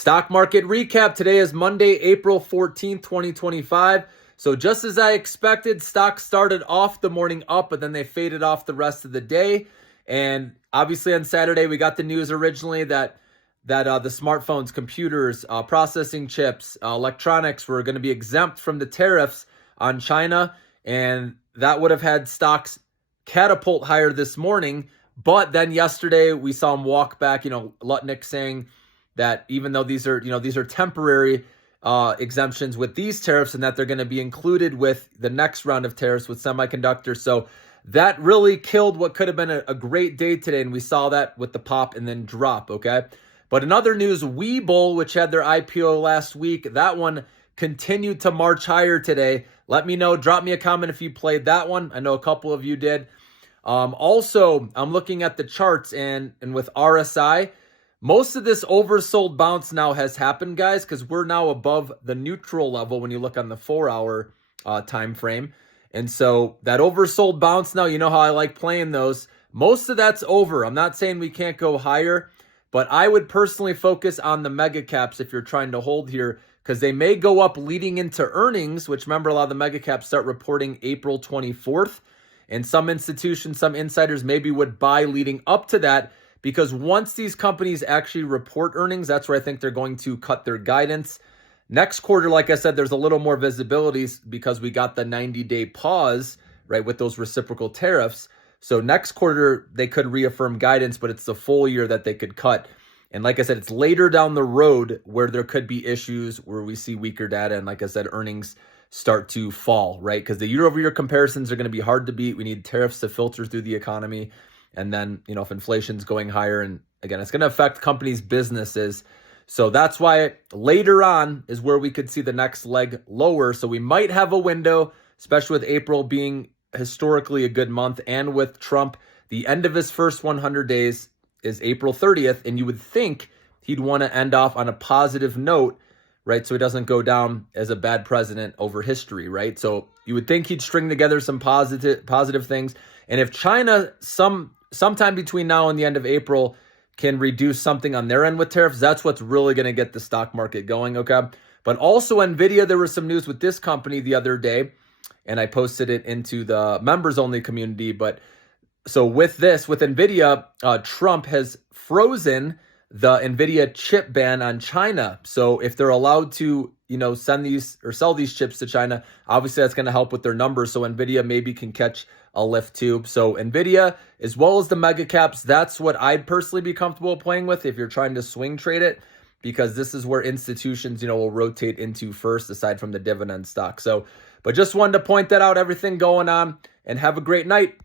Stock market recap. Today is Monday, April 14th, 2025. So just as I expected, stocks started off the morning up, but then they faded off the rest of the day. And obviously on Saturday, we got the news originally that the smartphones, computers, processing chips, electronics were going to be exempt from the tariffs on China. And that would have had stocks catapult higher this morning. But then yesterday, we saw them walk back, Lutnick saying that even though these are temporary exemptions with these tariffs, and that they're going to be included with the next round of tariffs with semiconductors. So that really killed what could have been a great day today, and we saw that with the pop and then drop, okay? But in other news, Webull, which had their IPO last week, that one continued to march higher today. Let me know, drop me a comment if you played that one. I know a couple of you did. Also, I'm looking at the charts, and with RSI, most of this oversold bounce now has happened, guys, because we're now above the neutral level when you look on the 4-hour time frame. And so that oversold bounce now, you know how I like playing those. Most of that's over. I'm not saying we can't go higher, but I would personally focus on the mega caps if you're trying to hold here, because they may go up leading into earnings, which, remember, a lot of the mega caps start reporting April 24th. And some institutions, some insiders maybe would buy leading up to that, because once these companies actually report earnings, that's where I think they're going to cut their guidance. Next quarter, like I said, there's a little more visibility because we got the 90-day pause, right, with those reciprocal tariffs. So next quarter, they could reaffirm guidance, but it's the full year that they could cut. And like I said, it's later down the road where there could be issues where we see weaker data. And like I said, earnings start to fall, right? Because the year-over-year comparisons are going to be hard to beat. We need tariffs to filter through the economy. And then, if inflation's going higher, and again, it's going to affect companies' businesses. So that's why later on is where we could see the next leg lower. So we might have a window, especially with April being historically a good month, and with Trump, the end of his first 100 days is April 30th. And you would think he'd want to end off on a positive note, right? So he doesn't go down as a bad president over history, right? So you would think he'd string together some positive things. And if China sometime between now and the end of April can reduce something on their end with tariffs, that's what's really going to get the stock market going, okay? But also NVIDIA, there was some news with this company the other day, and I posted it into the members-only community. But so with NVIDIA, Trump has frozen the NVIDIA chip ban on China. So if they're allowed to, send these or sell these chips to China, obviously that's going to help with their numbers. So NVIDIA maybe can catch a lift too. So NVIDIA, as well as the mega caps, that's what I'd personally be comfortable playing with if you're trying to swing trade it, because this is where institutions, will rotate into first, aside from the dividend stock. So, but just wanted to point that out, everything going on, and have a great night.